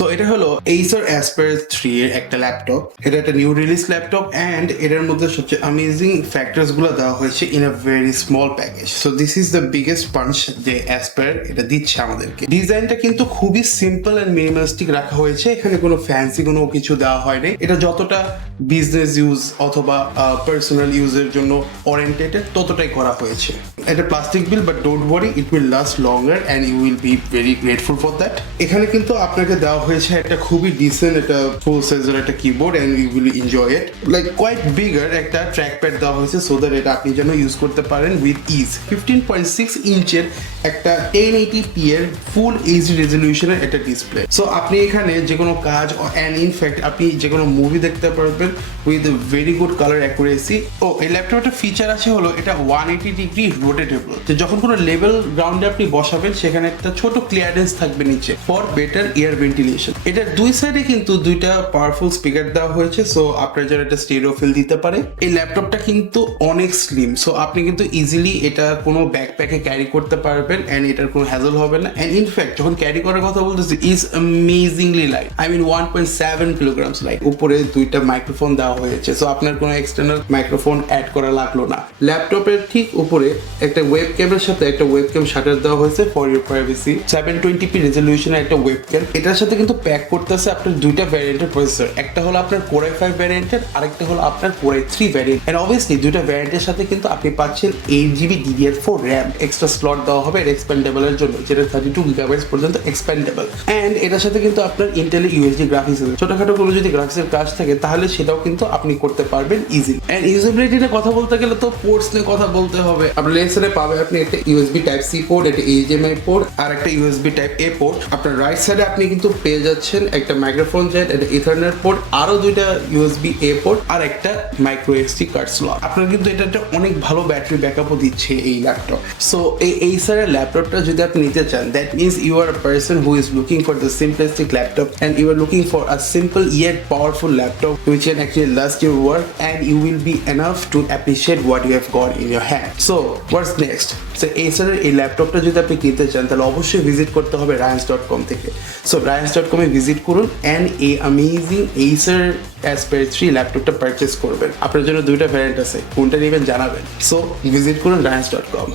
So এটা হলো Acer Aspire 3 এর একটা ল্যাপটপ। এটা একটা নিউ রিলিজ ল্যাপটপ এন্ড এটার মধ্যে সবচেয়ে অ্যামেজিং ফ্যাক্টরস গুলো দেওয়া হয়েছে in a very small package. So this is the biggest punch যে Aspire এটা দিচ্ছে আমাদেরকে। ডিজাইনটা কিন্তু খুবই সিম্পল এন্ড মিনিমালিস্টিক রাখা হয়েছে, এখানে কোনো ফ্যান্সি কোনো কিছু দেওয়া হয়নি। এটা যতটা বিজনেস ইউজ অথবা পার্সোনাল ইউজের জন্য ওরিয়েন্টেড ততটাই করা হয়েছে। এটা plastic build, but don't worry, it will last longer and you will be very grateful for that. এখানে কিন্তু আপনাকে দেওয়া হয়েছে একটা খুবই ডিসেন্ট একটা ফুল সাইজের একটা keyboard and you will enjoy it. Like quite bigger একটা ট্র্যাক প্যাড দেওয়া হয়েছে সো দ্যাট এটা আপনি যেন ইউজ করতে পারেন উইথ ইজ। 15.6 ইঞ্চের একটা 1080p এর ফুল এইচডি রেজলিউশনের একটা ডিসপ্লে। সো আপনি এখানে যে কোনো কাজ এন্ড ইনফ্যাক্ট আপনি যে কোনো মুভি দেখতে পারবেন with very good colour accuracy. ও এই ল্যাপটপটা ফিচার আছে হলো এটা 180 ডিগ্রি রোটেটেবল, তো যখন কোনো লেভেল গ্রাউন্ডে আপনি বসাবেন সেখানে একটা ছোট ক্লিয়ারেন্স থাকবে নিচে ফর বেটার এয়ার ভেন্টিলেশন। এটার দুই সাইডে কিন্তু দুইটা পাওয়ারফুল স্পিকার দেওয়া হয়েছে, সো আপনার যেন একটা স্টেরিও ফিল দিতে পারে। এই ল্যাপটপটা কিন্তু অনেক স্লিম, সো আপনি কিন্তু ইজিলি এটা কোনো ব্যাকপ্যাকে ক্যারি করতে পারবেন এন্ড এটার কোনো হ্যাজল হবে না। এন্ড ইনফ্যাক্ট যখন ক্যারি করার কথা বলতেছি is amazingly light, I mean 1.7 kilograms light. উপরে দুইটা মাইক্রোফোন দেওয়া হয়েছে, সো আপনার কোনো এক্সটার্নাল মাইক্রোফোন অ্যাড করা লাগলো না। ল্যাপটপের ঠিক উপরে একটা ওয়েবক্যামের সাথে একটা ওয়েবক্যাম শাটার দেওয়া হয়েছে ফর ইউর প্রাইভেসি। 720p রেজলিউশনের একটা ওয়েবক্যাম। এটার সাথে কিন্তু প্যাক করতেছে আপনার দুইটা ভ্যারিয়েন্টের প্রসেসর, একটা হলো আপনার Core i5 ভ্যারিয়েন্টের, আরেকটা হলো আপনার Core i3 variant. And obviously দুইটা ভ্যারিয়েন্টের সাথে কিন্তু আপনি পাচ্ছেন 8GB DDR4 RAM। Extra slot দেওয়া হবে এটা এক্সপেন্ডেবল এর জন্য, যেটা 32GB পর্যন্ত এক্সপেন্ডেবল। এন্ড এটার সাথে কিন্তু আপনার ইন্টেল ইউএসডি গ্রাফিক্স আছে, ছোটখাটো কোনো যদি গ্রাফিক্সের কাজ থাকে তাহলে সেটাও কিন্তু আপনি করতে পারবেন ইজিলি। এন্ড ইউজেবিলিটি নিয়ে কথা বলতে গেলে তো পোর্টস নিয়ে কথা বলতে হবে। আপনার লেন্সে পাবে আপনি একটা ইউএসবি টাইপ সি পোর্ট, একটা এইচডিএমআই পোর্ট আর একটা ইউএসবি টাইপ এ পোর্ট। আপনার রাইট সাইডে আপনি কিন্তু পেয়ে যাচ্ছেন একটা মাইক্রোফোন জেট, একটা ইথারনেট পোর্ট, আরো দুইটা ইউএসবি এ পোর্ট আর একটা মাইক্রো এসডি কার্ড স্লট। আপনার কিন্তু এটা একটা অনেক ভালো ব্যাটারি ব্যাকআপও দিচ্ছে এই ল্যাপটপ। সো এই Acer এর ল্যাপটপটা যদি আপনি নিতে চান, that means you are a person who is looking for the simplistic laptop and you are looking for a simple yet powerful laptop which can actually last your work and you will be enough to appreciate what you have got in your hand. So what's next? So Acer এর এই ল্যাপটপটা যদি আপনি কিনতে চান তাহলে অবশ্যই visit করতে হবে ryans.com থেকে। সো ryans.com এ ভিজিট করুন এন্ড এই অ্যামেজিং Acer Aspire 3 ল্যাপটপটা পারচেজ করবেন। আপনার জন্য দুইটা ভ্যারিয়েন্ট আছে, কোনটা নেবেন জানাবেন। সো ভিজিট করুন ryans.com।